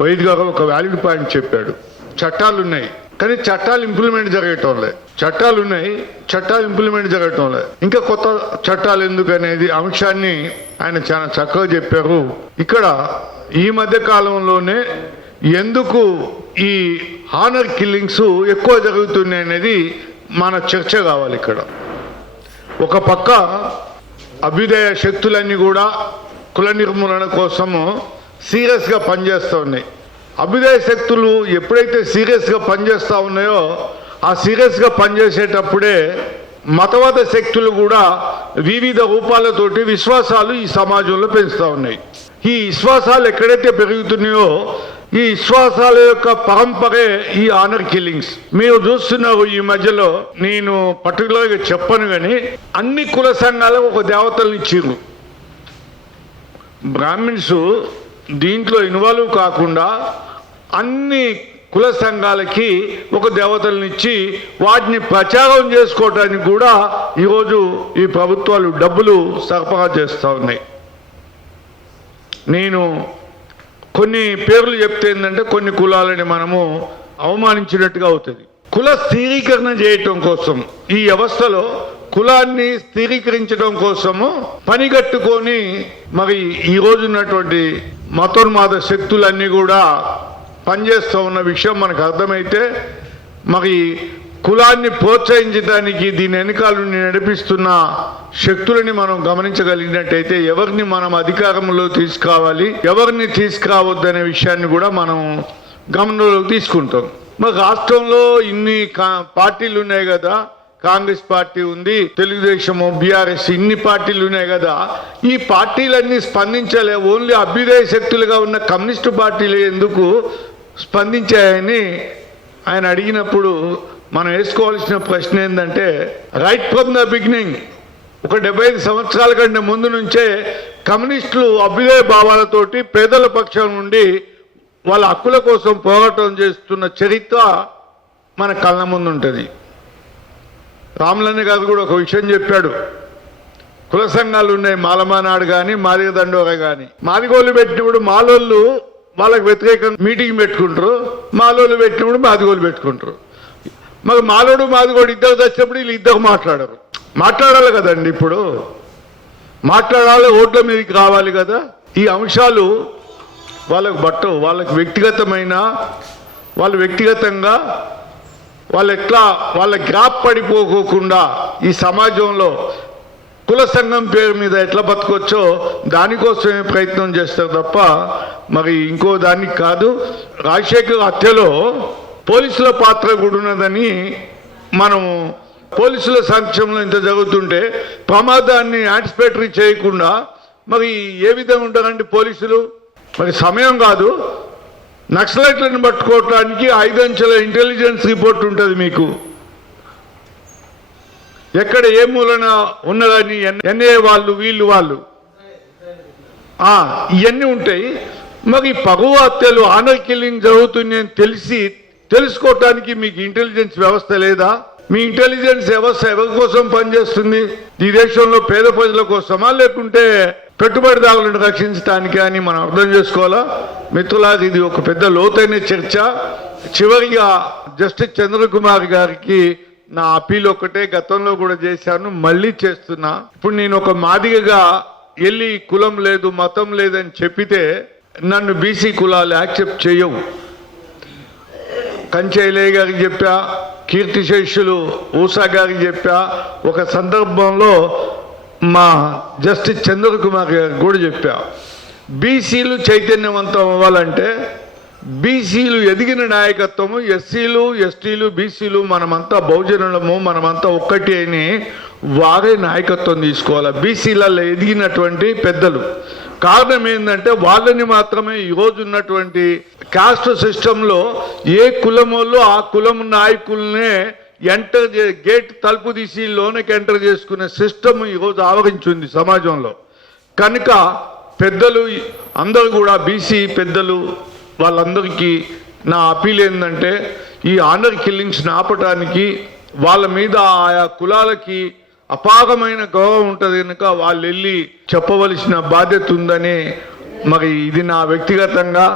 వైద్య గారు ఒక వ్యాలిడ్ పాయింట్ చెప్పాడు. చట్టాలు ఉన్నాయి. కానీ చట్టాలు ఇంప్లిమెంట్ జరగటం లే చట్టాలు ఉన్నాయి. చట్టాలు ఇంప్లిమెంట్ జరగటం లే ఇంకా కొత్త చట్టాలు ఎందుకు అనేది అంశాన్ని ఆయన చాలా చక్కగా చెప్పారు. ఇక్కడ ఈ మధ్య కాలంలోనే ఎందుకు ఈ హానర్ కిల్లింగ్స్ ఎక్కువ జరుగుతున్నాయి అనేది మన చర్చ కావాలి ఇక్కడ. ఒక పక్క అభ్యుదయ శక్తులన్నీ కూడా కుల నిర్మూలన కోసము సీరియస్గా పనిచేస్తూ ఉన్నాయి. అభ్యుదయ శక్తులు ఎప్పుడైతే సీరియస్గా పనిచేస్తూ ఉన్నాయో ఆ సీరియస్గా పనిచేసేటప్పుడే మతవాద శక్తులు కూడా వివిధ రూపాలతోటి విశ్వాసాలు ఈ సమాజంలో పెంచుతూ ఉన్నాయి. ఈ విశ్వాసాలు ఎక్కడైతే పెరుగుతున్నాయో ఈ విశ్వాసాల యొక్క పరంపరే ఈ ఆనర్ కిల్లింగ్స్ మీరు చూస్తున్నారు ఈ మధ్యలో నేను పర్టికులర్గా చెప్పను కానీ అన్ని కుల సంఘాలకు ఒక దేవతలను ఇచ్చిండ్రు. బ్రాహ్మిన్స్ దీంట్లో ఇన్వాల్వ్ కాకుండా అన్ని కుల సంఘాలకి ఒక దేవతలనిచ్చి వాటిని ప్రచారం చేసుకోవడానికి కూడా ఈరోజు ఈ ప్రభుత్వాలు డబ్బులు సరఫరా చేస్తూ ఉన్నాయి. నేను కొన్ని పేర్లు చెప్తే ఏంటంటే కొన్ని కులాలని మనము అవమానించినట్టుగా అవుతుంది. కుల స్థిరీకరణ చేయటం కోసం ఈ వ్యవస్థలో కులాన్ని స్థిరీకరించడం కోసము పనిగట్టుకొని మరి ఈ రోజున్నటువంటి మతోన్మాద శక్తులన్నీ కూడా పనిచేస్తూ ఉన్న విషయం మనకు అర్థమైతే మరి కులాన్ని ప్రోత్సహించడానికి దీని వెనకాల నడిపిస్తున్న శక్తులని మనం గమనించగలిగినట్టయితే ఎవరిని మనం అధికారంలో తీసుకురావాలి ఎవరిని తీసుకురావద్దనే విషయాన్ని కూడా మనం గమనంలోకి తీసుకుంటాం. మరి రాష్ట్రంలో ఇన్ని కా- పార్టీలు ఉన్నాయి కదా కాంగ్రెస్ పార్టీ ఉంది తెలుగుదేశం బీఆర్ఎస్ ఇన్ని పార్టీలు ఉన్నాయి కదా. ఈ పార్టీలన్నీ స్పందించలే ఓన్లీ అభ్యుదయ శక్తులుగా ఉన్న కమ్యూనిస్టు పార్టీలు ఎందుకు స్పందించాయని ఆయన అడిగినప్పుడు మనం వేసుకోవాల్సిన ప్రశ్న ఏంటంటే రైట్ ఫ్రమ్ ద బిగినింగ్ ఒక డెబ్బై ఐదు సంవత్సరాల కంటే ముందు నుంచే కమ్యూనిస్టులు అభ్యుదయ భావాలతోటి పేదల పక్షం నుండి వాళ్ళ హక్కుల కోసం పోరాటం చేస్తున్న చరిత్ర మన కళ్ళ ముందు ఉంటుంది. రాములన్న గారు కూడా ఒక విషయం చెప్పాడు. కుల సంఘాలు ఉన్నాయి మాలమానాడు కానీ మాలిక దండోర కానీ మాదిగోళ్ళు పెట్టినప్పుడు మాలోళ్ళు వాళ్ళకి వ్యతిరేకంగా మీటింగ్ పెట్టుకుంటారు మాలోళ్ళు పెట్టినప్పుడు మాదిగోళ్ళు పెట్టుకుంటారు. మరి మాలోడు మాదిగోడు ఇద్దరు తెచ్చినప్పుడు వీళ్ళు ఇద్దరు మాట్లాడరు. మాట్లాడాలి కదండి ఇప్పుడు. మాట్లాడాలి ఓట్ల మీదకి కావాలి కదా. ఈ అంశాలు వాళ్ళకు బట్ట వాళ్ళకి వ్యక్తిగతమైన వాళ్ళు వ్యక్తిగతంగా వాళ్ళు ఎట్లా వాళ్ళ గ్యాప్ పడిపోకోకుండా ఈ సమాజంలో కుల సంఘం పేరు మీద ఎట్లా బతకొచ్చో దానికోసమే ప్రయత్నం చేస్తారు తప్ప మరి ఇంకో దానికి కాదు. రాజశేఖర్ హత్యలో పోలీసుల పాత్ర కూడా ఉన్నదని మనము పోలీసుల సంక్షేమంలో ఇంత జరుగుతుంటే ప్రమాదాన్ని యాంటిసిపేటరీ చేయకుండా మరి ఏ విధంగా ఉంటారండి పోలీసులు? మరి సమయం కాదు. నక్సలైట్లను పట్టుకోవటానికి ఐదంచెల ఇంటెలిజెన్స్ రిపోర్ట్ ఉంటుంది మీకు. ఎక్కడ ఏ మూలన ఉన్నదని ఎన్ఏ వాళ్ళు వీళ్ళు వాళ్ళు. ఇవన్నీ ఉంటాయి. మరి పరువు హత్యలు ఆనర్ కిల్లింగ్ జరుగుతుంది అని తెలిసి తెలుసుకోవటానికి మీకు ఇంటెలిజెన్స్ వ్యవస్థ లేదా? మీ ఇంటెలిజెన్స్ వ్యవస్థ ఎవరి కోసం పనిచేస్తుంది? ఈ దేశంలో పేద ప్రజల కోసమా? లేకుంటే పెట్టుబడిదారులను రక్షించడానికి అని మనం అర్థం చేసుకోవాలా? మిత్రులాది ఇది ఒక పెద్ద లోతైన చర్చ. చివరిగా జస్టిస్ చంద్రకుమార్ గారికి నా అప్పీల్ ఒకటే గతంలో కూడా చేశాను మళ్ళీ చేస్తున్నా. ఇప్పుడు నేను ఒక మాదిగగా వెళ్ళి కులం లేదు మతం లేదని చెప్పితే నన్ను బీసీ కులాలు యాక్సెప్ట్ చేయవు. కంచైలయ్య గారికి చెప్పా కీర్తిశేషులు ఊషా గారికి చెప్పా ఒక సందర్భంలో మా జస్టిస్ చంద్రకుమార్ గారు కూడా చెప్పా బీసీలు చైతన్యవంతం అవ్వాలంటే బీసీలు ఎదిగిన నాయకత్వము ఎస్సీలు ఎస్టీలు బీసీలు మనమంతా బహుజనులము మనమంతా ఒక్కటి అని వారే నాయకత్వం తీసుకోవాలి. బీసీలలో ఎదిగినటువంటి పెద్దలు. కారణం ఏంటంటే వాళ్ళని మాత్రమే ఈరోజు ఉన్నటువంటి కాస్ట్ సిస్టంలో ఏ కులం ఆ కులం నాయకుల్నే ఎంటర్ చే గేట్ తలుపు తీసి లోనికి ఎంటర్ చేసుకునే సిస్టమ్ ఈరోజు ఆవరించింది సమాజంలో. కనుక పెద్దలు అందరూ కూడా బీసీ పెద్దలు వాళ్ళందరికీ నా అపీల్ ఏంటంటే ఈ ఆనర్ కిల్లింగ్స్ని ఆపటానికి వాళ్ళ మీద ఆయా కులాలకి అపారమైన గౌరవం ఉంటుంది కనుక వాళ్ళు వెళ్ళి చెప్పవలసిన బాధ్యత ఉందని మరి ఇది నా వ్యక్తిగతంగా.